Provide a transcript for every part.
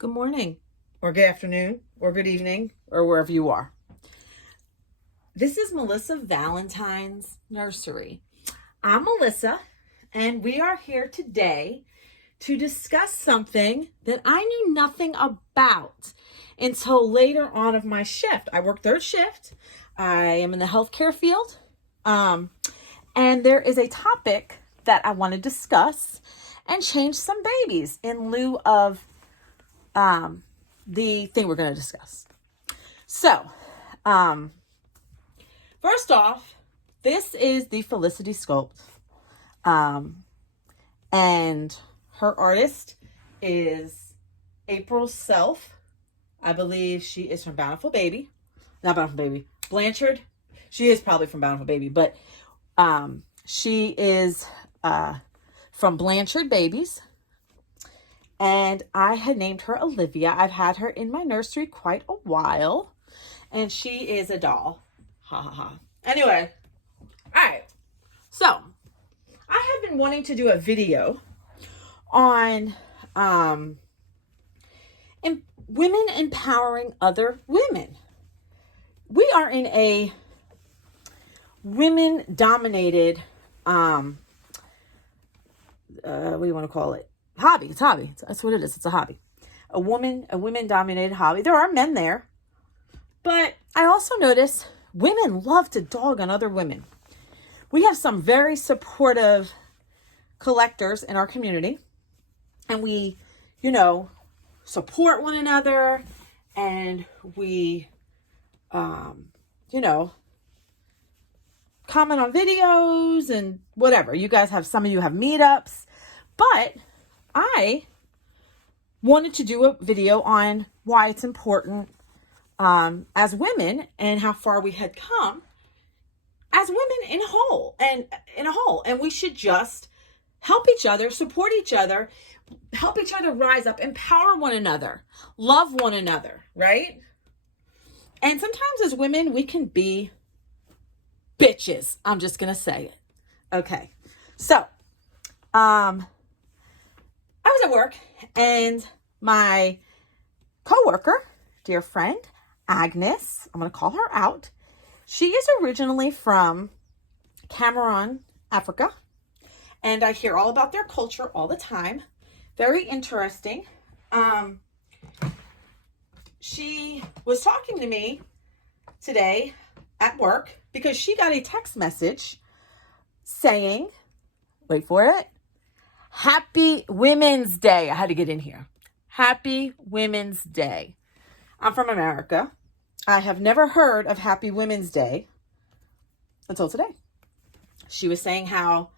good morning, or good afternoon, or good evening, or wherever you are. This is Melissa Valentine's Nursery. I'm Melissa, and we are here today to discuss something that I knew nothing about until later on of my shift. I work third shift. I am in the healthcare field, and there is a topic that I want to discuss and change some babies in lieu of the thing we're going to discuss. So, first off, this is the Felicity Sculpt. And her artist is April Self. I believe she is from Bountiful Baby. Not Bountiful Baby. Blanchard. She is probably from Bountiful Baby, but she is from Blanchard Babies. And I had named her Olivia. I've had her in my nursery quite a while. And she is a doll. Ha ha ha. Anyway. All right. So, I have been wanting to do a video on women empowering other women. We are in a women-dominated, what do you want to call it? Hobby. It's hobby. That's what it is. It's a hobby. A women-dominated hobby. There are men there. But I also notice women love to dog on other women. We have some very supportive collectors in our community. And we, support one another. And we, comment on videos and whatever. Some of you have meetups. But I wanted to do a video on why it's important as women and how far we had come as women in a whole. And we should just help each other, support each other, help each other rise up, empower one another, love one another, right? And sometimes as women, we can be bitches. I'm just going to say it. Okay. So, I was at work and my coworker, dear friend, Agnes, I'm going to call her out. She is originally from Cameroon, Africa. And I hear all about their culture all the time. Very interesting. She was talking to me today at work because she got a text message saying, wait for it, Happy Women's Day. I had to get in here. Happy Women's Day. I'm from America. I have never heard of Happy Women's Day until today. She was saying how,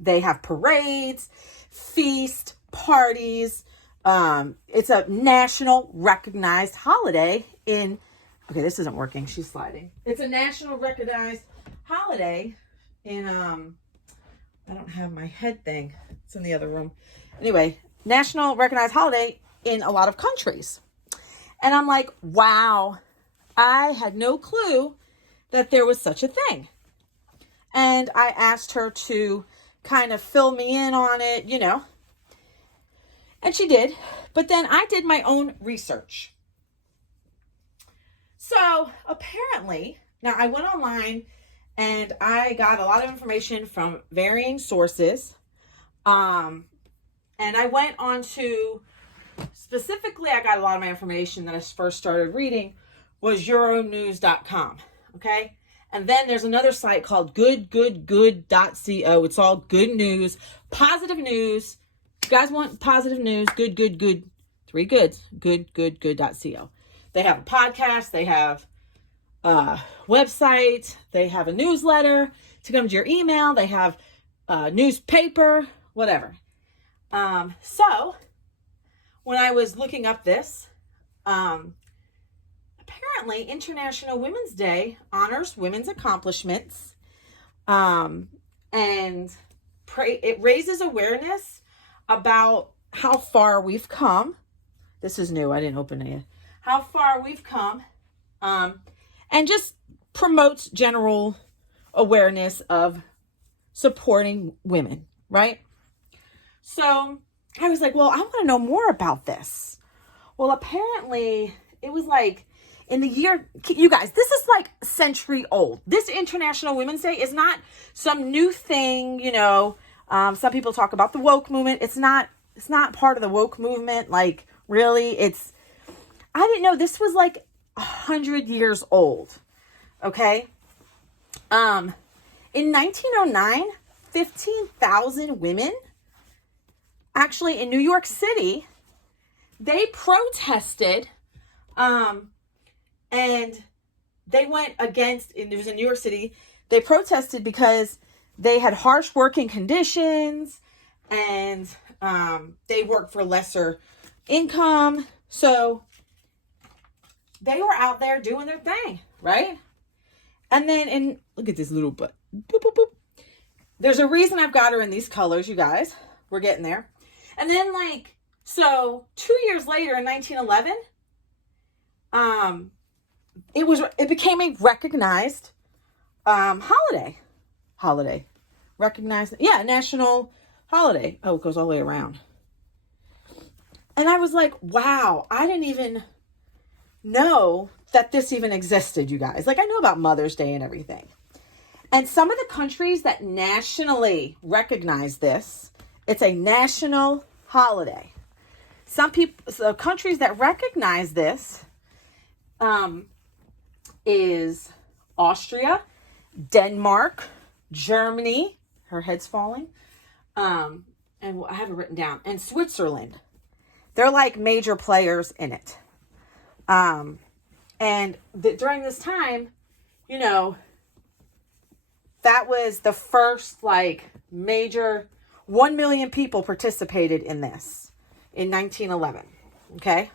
they have parades, feast, parties. It's a national recognized holiday okay, this isn't working. She's sliding. It's a national recognized holiday in, I don't have my head thing. It's in the other room. Anyway, national recognized holiday in a lot of countries. And I'm like, wow, I had no clue that there was such a thing. And I asked her to kind of fill me in on it, And she did. But then I did my own research. So apparently, now I went online and I got a lot of information from varying sources. And I went on to, specifically, I got a lot of my information that I first started reading was Euronews.com. Okay. And then there's another site called goodgoodgood.co. It's all good news, positive news. If you guys want positive news, good. 3 goods, goodgoodgood.co. They have a podcast. They have website, they have a newsletter to come to your email, they have a newspaper, whatever. So when I was looking up this, apparently International Women's Day honors women's accomplishments, and it raises awareness about how far we've come. This is new, I didn't open it yet. How far we've come, and just promotes general awareness of supporting women, right? So I was like, well, I want to know more about this. Well, apparently it was like in the year, you guys, this is like a century old. This International Women's Day is not some new thing, you know. Some people talk about the woke movement. It's not part of the woke movement. Like, really, I didn't know this was like 100 years old. Okay. In 1909, 15,000 women, actually in New York City, they protested, and they went against, it was in New York City, they protested because they had harsh working conditions, and they worked for lesser income. So they were out there doing their thing, right? And then look at this little butt. Boop, boop, boop. There's a reason I've got her in these colors, you guys. We're getting there. And then so 2 years later in 1911, it became a recognized holiday. Recognized, yeah, national holiday. Oh, it goes all the way around. And I was like, wow, I didn't even know that this even existed, you guys. Like, I know about Mother's Day and everything. And some of the countries that nationally recognize this, it's a national holiday. So countries that recognize this is Austria, Denmark, Germany, her head's falling, and I have it written down, and Switzerland. They're like major players in it. During this time, you know, that was the first major 1 million people participated in this in 1911. Okay.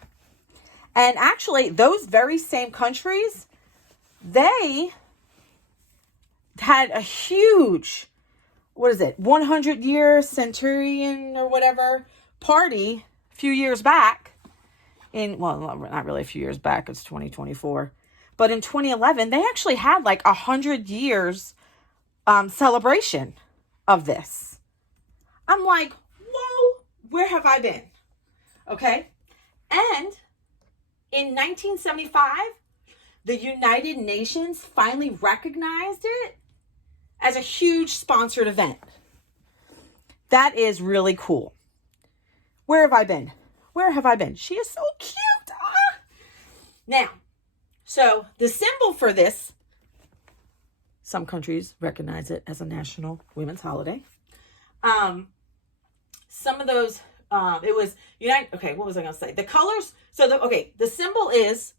And actually those very same countries, they had a huge, 100-year centurion or whatever party a few years back not really a few years back, it's 2024, but in 2011, they actually had 100 years celebration of this. I'm like, whoa, where have I been? Okay. And in 1975, the United Nations finally recognized it as a huge sponsored event. That is really cool. Where have I been? She is so cute. Ah! Now, so the symbol for this, some countries recognize it as a national women's holiday. Some of those, it was okay, what was I going to say? The colors, the symbol is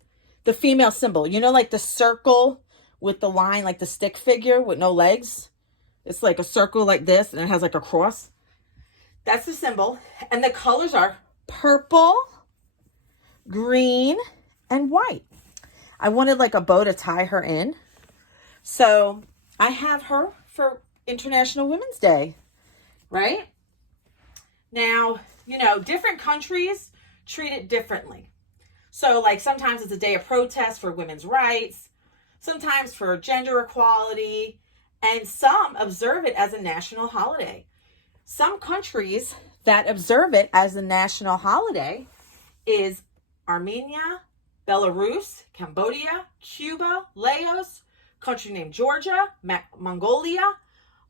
the female symbol. You know, like the circle with the line, like the stick figure with no legs. It's like a circle like this, and it has like a cross. That's the symbol. And the colors are purple, green, and white. I wanted a bow to tie her in. So I have her for International Women's Day, right? Now, you know, different countries treat it differently. So sometimes it's a day of protest for women's rights, sometimes for gender equality, and some observe it as a national holiday. Some countries that observe it as a national holiday is Armenia, Belarus, Cambodia, Cuba, Laos, country named Georgia, Mongolia,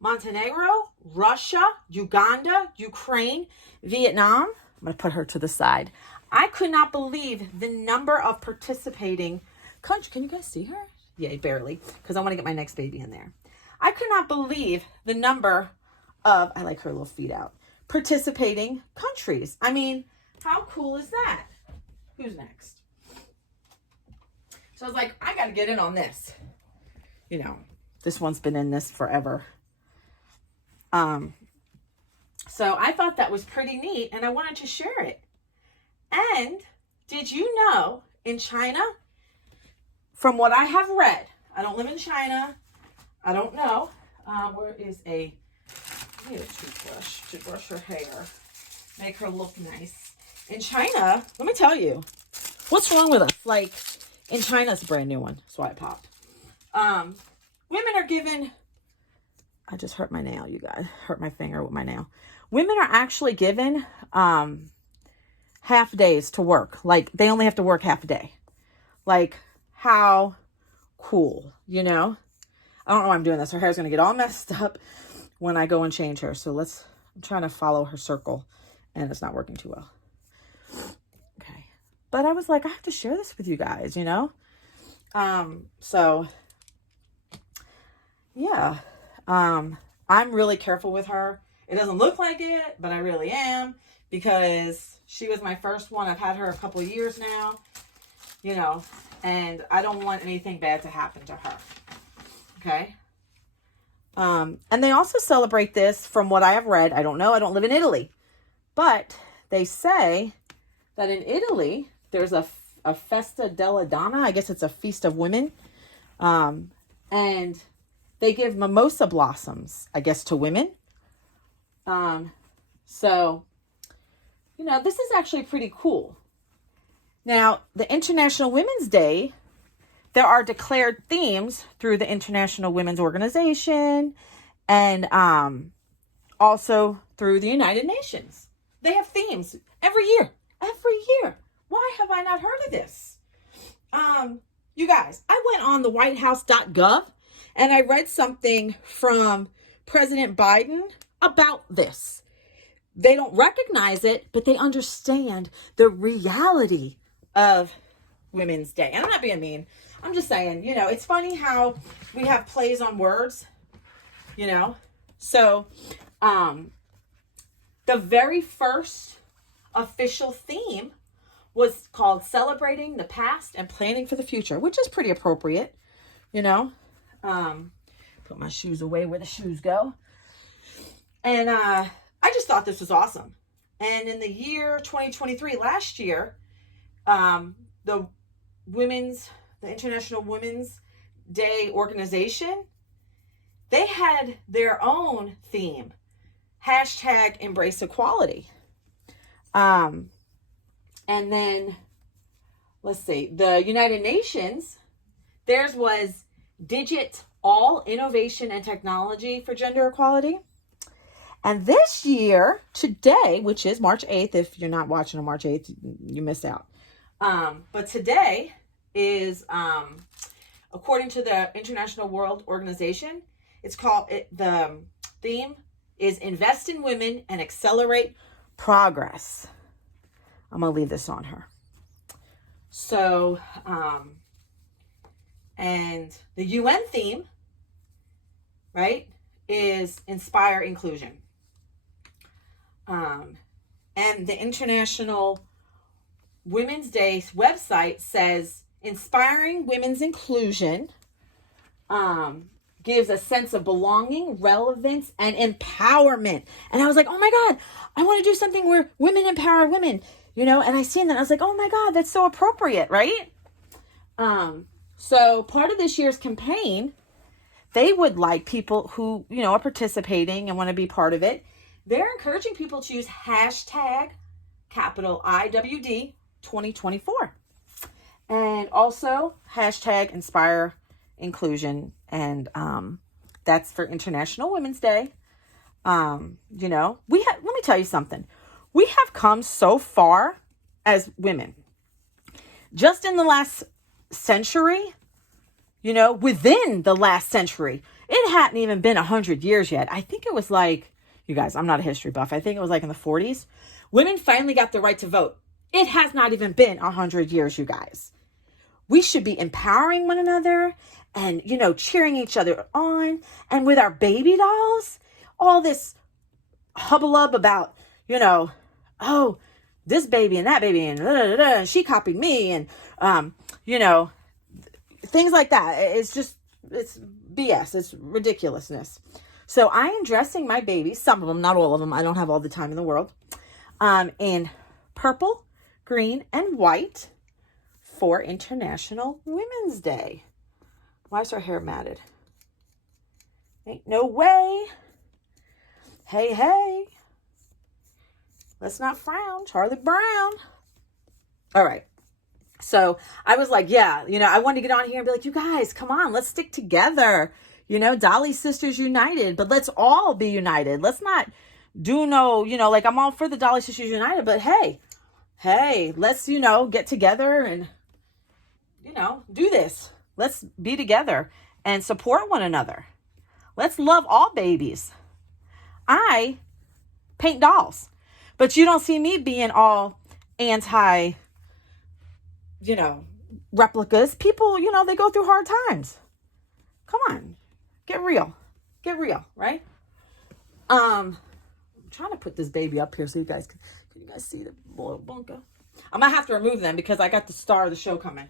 Montenegro, Russia, Uganda, Ukraine, Vietnam. I'm going to put her to the side. I could not believe the number of participating countries. Can you guys see her? Yeah, barely, because I want to get my next baby in there. I could not believe the number of, I like her little feet out, participating countries. I mean, how cool is that? Who's next? So I was like, I got to get in on this. You know, this one's been in this forever. So I thought that was pretty neat, and I wanted to share it. And did you know in China, from what I have read, I don't live in China, I don't know, where is I need a toothbrush to brush her hair, make her look nice. In China, let me tell you, what's wrong with us? In China, it's a brand new one. That's why it popped. Women are given, I just hurt my nail, you guys. Hurt my finger with my nail. women are actually given half days to work. Like, they only have to work half a day. Like, how cool, you know? I don't know why I'm doing this. Her hair's going to get all messed up when I go and change her. So I'm trying to follow her circle, and it's not working too well. Okay. But I was like, I have to share this with you guys, you know? So yeah. I'm really careful with her. It doesn't look like it, but I really am, because she was my first one. I've had her a couple of years now, you know, and I don't want anything bad to happen to her. Okay. And they also celebrate this, from what I have read. I don't know. I don't live in Italy, but they say that in Italy, there's a Festa della Donna. I guess it's a feast of women. And they give mimosa blossoms, I guess, to women. So, you know, this is actually pretty cool. Now, the International Women's Day, there are declared themes through the International Women's Organization, and also through the United Nations. They have themes every year. Every year. Why have I not heard of this? You guys, I went on the whitehouse.gov and I read something from President Biden about this. They don't recognize it, but they understand the reality of Women's Day. And I'm not being mean. I'm just saying, you know, it's funny how we have plays on words, you know. So, the very first official theme was called Celebrating the Past and Planning for the Future, which is pretty appropriate, you know. Put my shoes away where the shoes go. And I just thought this was awesome. And in the year 2023, last year, the International Women's Day organization, they had their own theme, #EmbraceEquality. And then, let's see, the United Nations, theirs was Digit All Innovation and Technology for Gender Equality. And this year, today, which is March 8th, if you're not watching on March 8th, you missed out. But today is, according to the International World Organization, the theme is Invest in Women and Accelerate Progress. I'm going to leave this on her. So, and the UN theme, right, is Inspire Inclusion. And the International Women's Day website says inspiring women's inclusion gives a sense of belonging, relevance, and empowerment. And I was like, oh my God, I want to do something where women empower women, you know, and I seen that. I was like, oh my God, that's so appropriate, right? So part of this year's campaign, they would like people who, you know, are participating and want to be part of it. They're encouraging people to use #IWD 2024. And also #InspireInclusion. And that's for International Women's Day. You know, let me tell you something. We have come so far as women. Just in the last century, you know, within the last century, it hadn't even been 100 years yet. I think it was like, you guys, I'm not a history buff. I think it was like in the 40s. Women finally got the right to vote. It has not even been 100 years, you guys. We should be empowering one another and, you know, cheering each other on. And with our baby dolls, all this hubbub about, you know, oh, this baby and that baby and, and she copied me and, you know, things like that. It's BS. It's ridiculousness. So I am dressing my babies, some of them, not all of them. I don't have all the time in the world, in purple, green, and white for International Women's Day. Why is her hair matted? Ain't no way. Hey. Let's not frown. Charlie Brown. All right. So I was like, yeah, you know, I wanted to get on here and be like, you guys, come on, let's stick together. You know, Dolly Sisters United, but let's all be united. Let's not do no, like I'm all for the Dolly Sisters United, but hey, let's, get together and, do this. Let's be together and support one another. Let's love all babies. I paint dolls, but you don't see me being all anti, replicas. People, they go through hard times. Come on, get real, right? I'm trying to put this baby up here so you guys can you guys see the little bunker? I'm gonna have to remove them because I got the star of the show coming.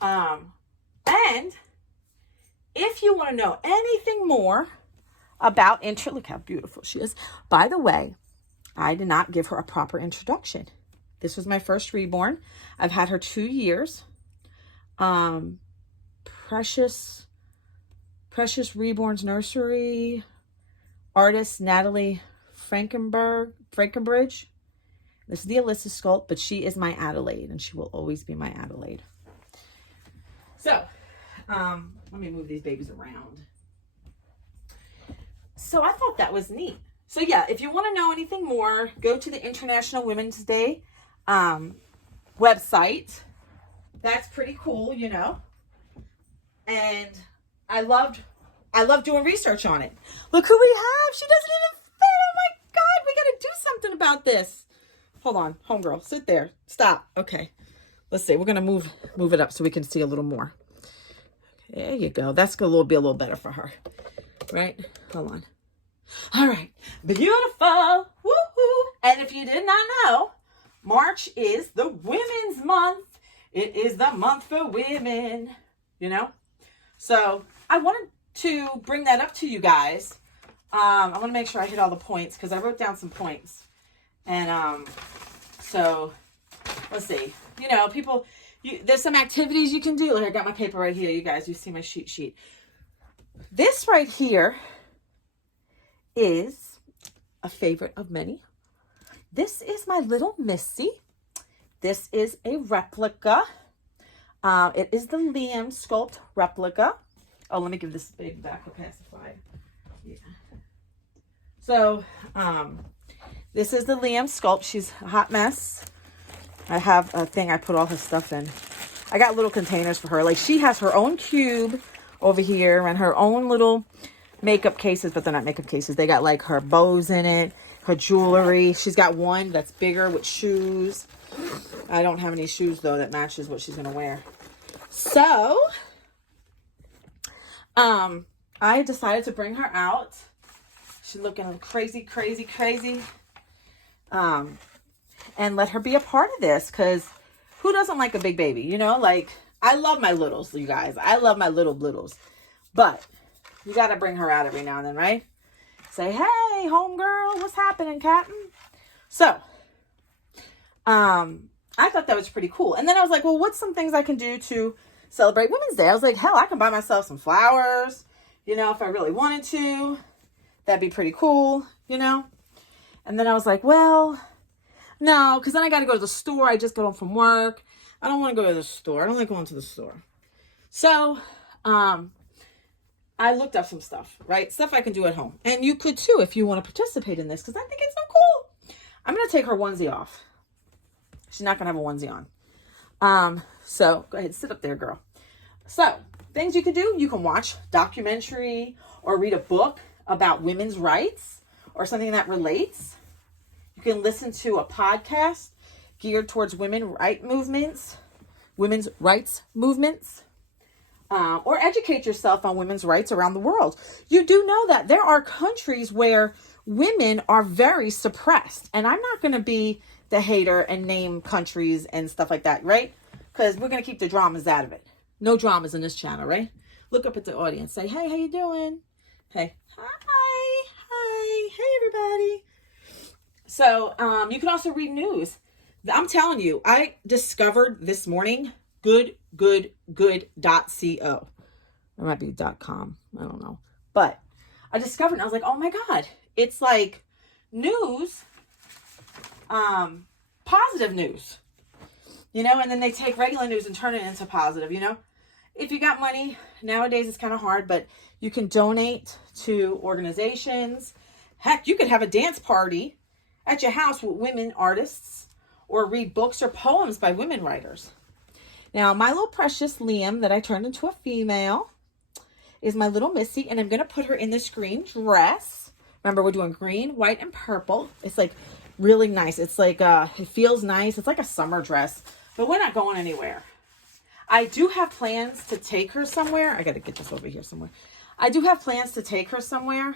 And if you want to know anything more about look how beautiful she is. By the way, I did not give her a proper introduction. This was my first reborn. I've had her 2 years. Precious Reborn's Nursery, artist Natalie Frankenbridge. This is the Alyssa sculpt, but she is my Adelaide, and she will always be my Adelaide. So, let me move these babies around. So I thought that was neat. So yeah, if you want to know anything more, go to the International Women's Day website. That's pretty cool, And I loved doing research on it. Look who we have. She doesn't even fit. Oh my God, we got to do something about this. Hold on, homegirl, sit there. Stop. Okay, let's see. We're gonna move it up so we can see a little more. Okay, there you go. That's gonna be a little better for her, right? Hold on. All right, beautiful. Woo-hoo. And if you did not know, March is the Women's Month. It is the month for women. So I wanted to bring that up to you guys. I want to make sure I hit all the points because I wrote down some points. And so let's see. People, there's some activities you can do. Like I got my paper right here. You guys, you see my sheet. This right here is a favorite of many. This is my little Missy. This is a replica. It is the Liam sculpt replica. Oh, let me give this baby back a pacifier. Yeah. So, this is the Liam sculpt. She's a hot mess. I have a thing I put all her stuff in. I got little containers for her. Like she has her own cube over here and her own little makeup cases, but they're not makeup cases. They got like her bows in it, her jewelry. She's got one that's bigger with shoes. I don't have any shoes though that matches what she's gonna wear. So, I decided to bring her out. She's looking crazy. And let her be a part of this because who doesn't like a big baby? Like I love my littles, you guys. I love my littles. But you got to bring her out every now and then, right? Say, hey, homegirl, what's happening, Captain? So, I thought that was pretty cool. And then I was like, well, what's some things I can do to celebrate Women's Day? I was like, hell, I can buy myself some flowers, if I really wanted to. That'd be pretty cool, And then I was like, well, no, because then I got to go to the store. I just got home from work. I don't want to go to the store. I don't like going to the store. So, I looked up some stuff, right? Stuff I can do at home. And you could too if you want to participate in this because I think it's so cool. I'm going to take her onesie off. She's not going to have a onesie on. So go ahead, sit up there, girl. So things you can do, you can watch documentary or read a book about women's rights or something that relates. You can listen to a podcast geared towards women's rights movements, or educate yourself on women's rights around the world. You do know that there are countries where women are very suppressed, and I'm not going to be the hater and name countries and stuff like that, right? Because we're going to keep the dramas out of it. No dramas in this channel, right? Look up at the audience. Say, hey, how you doing? Hey, hi, hey, everybody. So you can also read news. I'm telling you, I discovered this morning good.co. It might be .com. I don't know. But I discovered and I was like, oh my God, it's like news, positive news, and then they take regular news and turn it into positive, If you got money, nowadays it's kind of hard, but you can donate to organizations Heck, you could have a dance party at your house with women artists or read books or poems by women writers. Now, my little precious Liam that I turned into a female is my little Missy, and I'm going to put her in this green dress. Remember, we're doing green, white, and purple. It's like really nice. It's like, it feels nice. It's like a summer dress, but we're not going anywhere. I do have plans to take her somewhere. I got to get this over here somewhere. I do have plans to take her somewhere.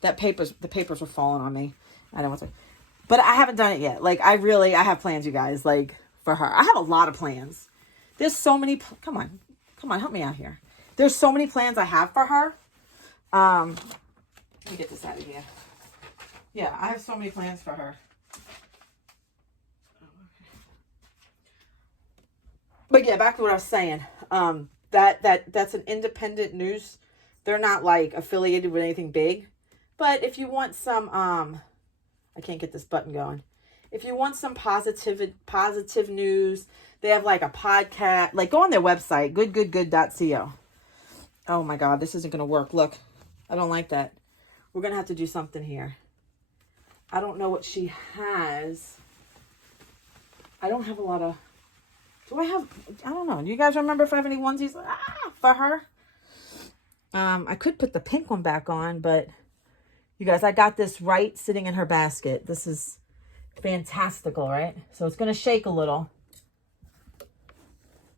The papers were falling on me. I don't want to, but I haven't done it yet. Like, I have plans, you guys, like for her. I have a lot of plans. There's so many, come on, help me out here. There's so many plans I have for her. Let me get this out of here. Yeah, I have so many plans for her. But yeah, back to what I was saying. That's an independent news. They're not like affiliated with anything big. But if you want some, I can't get this button going. If you want some positive news, they have like a podcast. Like, go on their website, goodgoodgood.co. Oh my God, this isn't going to work. Look, I don't like that. We're going to have to do something here. I don't know what she has. I don't have a lot of, I don't know. Do you guys remember if I have any onesies for her? I could put the pink one back on, but you guys, I got this right sitting in her basket. This is fantastical, right? So it's going to shake a little.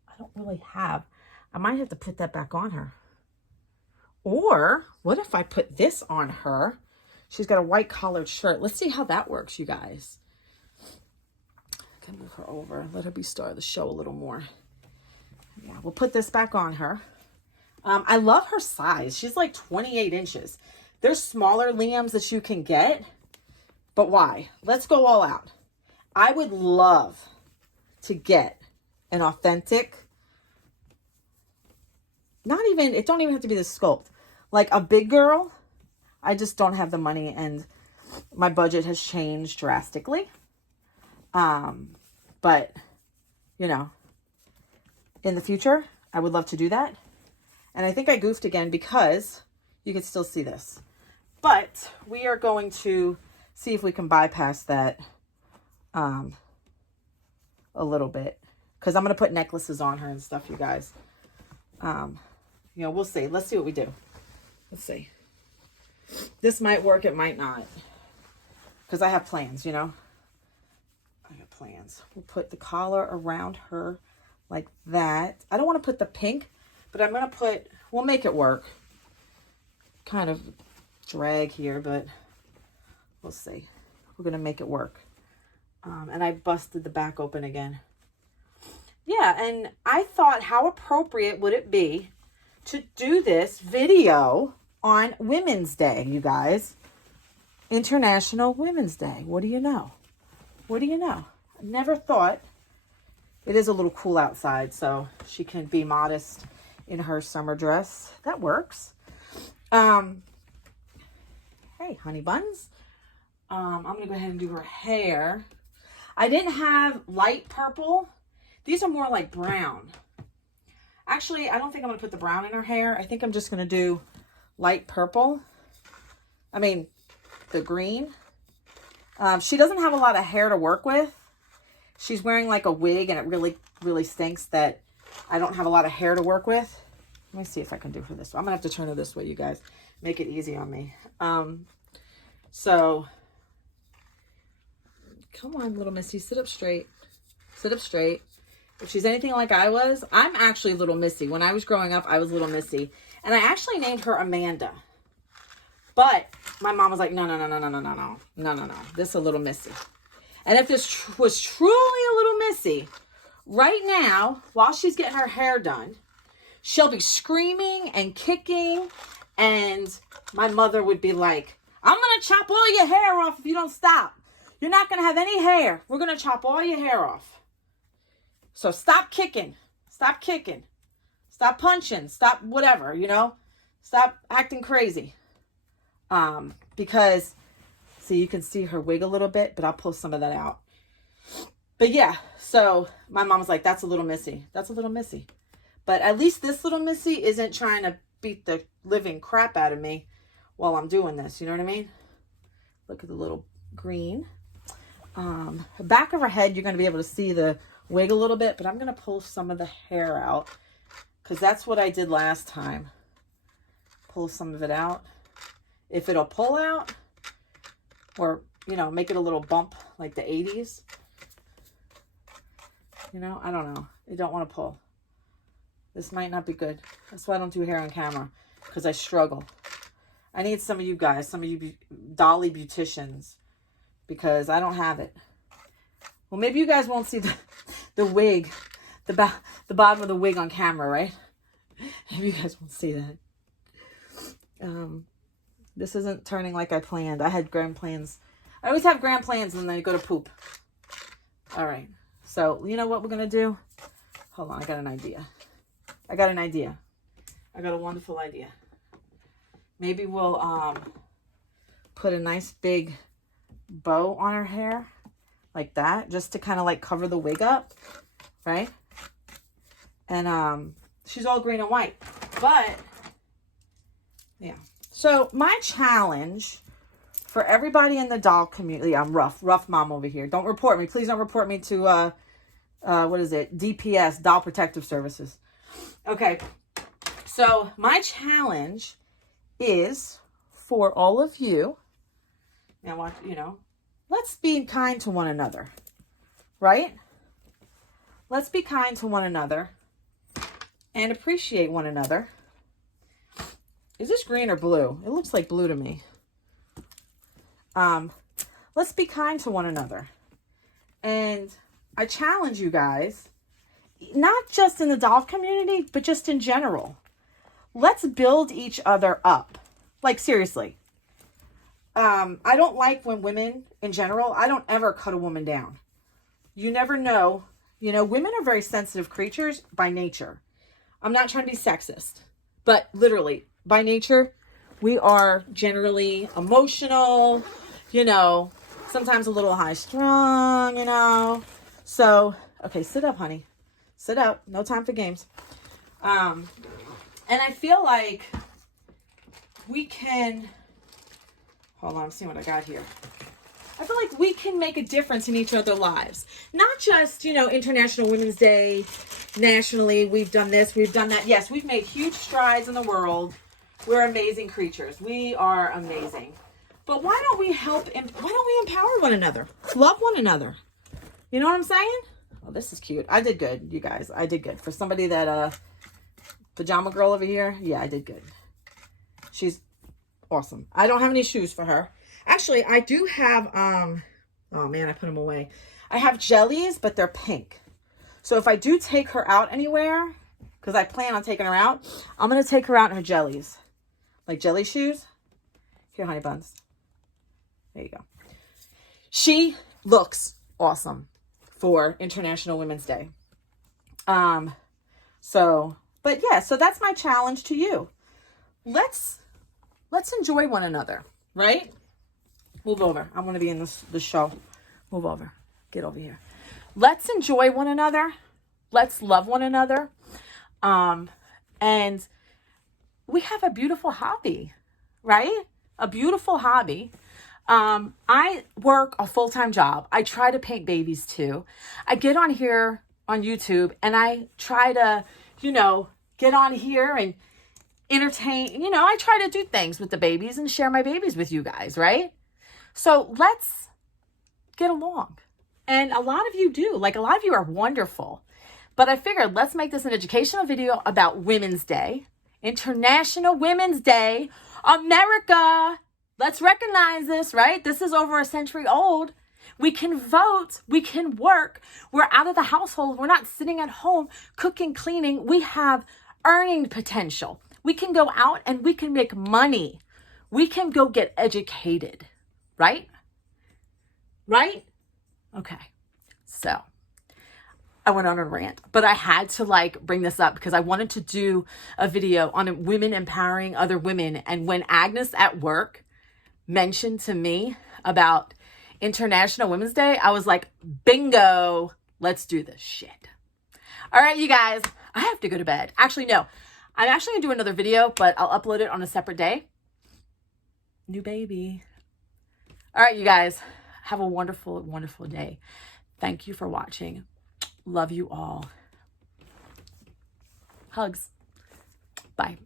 I don't really have. I might have to put that back on her. Or what if I put this on her? She's got a white collared shirt. Let's see how that works, you guys. I can move her over. Let her be star of the show a little more. Yeah, we'll put this back on her. I love her size. She's like 28 inches. There's smaller Liams that you can get. But why? Let's go all out. I would love to get an authentic, it don't even have to be the sculpt. Like a big girl, I just don't have the money and my budget has changed drastically. But, you know, in the future, I would love to do that. And I think I goofed again because you can still see this. But we are going to see if we can bypass that a little bit. Because I'm going to put necklaces on her and stuff, you guys. You know, we'll see. Let's see what we do. Let's see. This might work. It might not. Because I have plans, you know. I have plans. We'll put the collar around her like that. I don't want to put the pink, but I'm going to put, we'll make it work. Kind of drag here, but we'll see. We're going to make it work. And I busted the back open again. Yeah, and I thought, how appropriate would it be to do this video on Women's Day, you guys? International Women's Day. What do you know? What do you know? I never thought. It is a little cool outside, so she can be modest in her summer dress. That works. Hey, honey buns. I'm going to go ahead and do her hair. I didn't have light purple. These are more like brown. Actually, I don't think I'm going to put the brown in her hair. I think I'm just going to do light purple. I mean, the green. She doesn't have a lot of hair to work with. She's wearing like a wig and it really, really stinks that I don't have a lot of hair to work with. Let me see if I can do her this way. I'm going to have to turn her this way, you guys. Make it easy on me. So, come on, little Missy. Sit up straight. Sit up straight. If she's anything like I was, I'm actually Little Missy. When I was growing up, I was Little Missy. And I actually named her Amanda. But my mom was like, no. This is a Little Missy. And if this was truly a Little Missy, right now, while she's getting her hair done, she'll be screaming and kicking. And my mother would be like, I'm going to chop all your hair off if you don't stop. You're not going to have any hair. We're going to chop all your hair off. So stop kicking. Stop kicking. Stop punching. Stop whatever, you know. Stop acting crazy. Because, see, you can see her wig a little bit, but I'll pull some of that out. But yeah, so my mom was like, that's a Little Missy. That's a Little Missy. But at least this Little Missy isn't trying to beat the living crap out of me while I'm doing this. You know what I mean? Look at the little green. Back of her head, you're going to be able to see the wig a little bit, but I'm going to pull some of the hair out because that's what I did last time. Pull some of it out. If it'll pull out or, you know, make it a little bump like the 80s. You know, I don't know. I don't want to pull. This might not be good. That's why I don't do hair on camera, because I struggle. I need some of you guys, some of you dolly beauticians, because I don't have it. Well, maybe you guys won't see the wig, the bottom of the wig on camera, right? Maybe you guys won't see that. This isn't turning like I planned. I had grand plans. I always have grand plans and then I go to poop. All right. So, you know what we're going to do? Hold on. I got an idea. I got a wonderful idea. Maybe we'll put a nice big bow on her hair like that, just to kind of like cover the wig up, right? And she's all green and white, but yeah. So my challenge for everybody in the doll community, I'm rough mom over here. Don't report me. Please don't report me to, what is it? DPS, Doll Protective Services. Okay. So my challenge is for all of you. Now watch, you know, let's be kind to one another, right? Let's be kind to one another and appreciate one another. Is this green or blue? It looks like blue to me. Let's be kind to one another. And I challenge you guys, not just in the doll community, but just in general. Let's build each other up. Like, seriously. I don't like when women, in general, I don't ever cut a woman down. You never know. You know, women are very sensitive creatures by nature. I'm not trying to be sexist, but literally, by nature, we are generally emotional, you know, sometimes a little high strung, you know. So, okay, sit up, honey. Sit up. No time for games. And I feel like we can, hold on, I'm seeing what I got here. I feel like we can make a difference in each other's lives. Not just, you know, International Women's Day, nationally, we've done this, we've done that. Yes, we've made huge strides in the world. We're amazing creatures. We are amazing. But why don't we empower one another? Love one another. You know what I'm saying? Oh, this is cute. I did good, you guys. I did good. For somebody that, pajama girl over here, yeah, I did good. She's awesome. I don't have any shoes for her. Actually, I do have, oh man, I put them away. I have jellies, but they're pink. So if I do take her out anywhere, because I plan on taking her out, I'm going to take her out in her jellies. Like jelly shoes. Here, honey buns. There you go. She looks awesome for International Women's Day. But yeah, so that's my challenge to you. Let's enjoy one another, right? Move over. I want to be in this show. Move over. Get over here. Let's enjoy one another. Let's love one another. And we have a beautiful hobby, right? A beautiful hobby. I work a full-time job. I try to paint babies too. I get on here on YouTube and I try to, you know, get on here and entertain. You know, I try to do things with the babies and share my babies with you guys, right? So let's get along. And a lot of you do. Like, a lot of you are wonderful. But I figured, let's make this an educational video about Women's Day. International Women's Day. America. Let's recognize this, right? This is over a century old. We can vote. We can work. We're out of the household. We're not sitting at home cooking, cleaning. We have earning potential. We can go out and we can make money. We can go get educated, right? Right? Okay. So I went on a rant, but I had to bring this up because I wanted to do a video on women empowering other women. And when Agnes at work mentioned to me about International Women's Day, I was like, bingo, let's do this shit. All right, you guys, I have to go to bed. Actually, no, I'm actually gonna do another video, but I'll upload it on a separate day. New baby. All right, you guys, have a wonderful, wonderful day. Thank you for watching. Love you all. Hugs. Bye.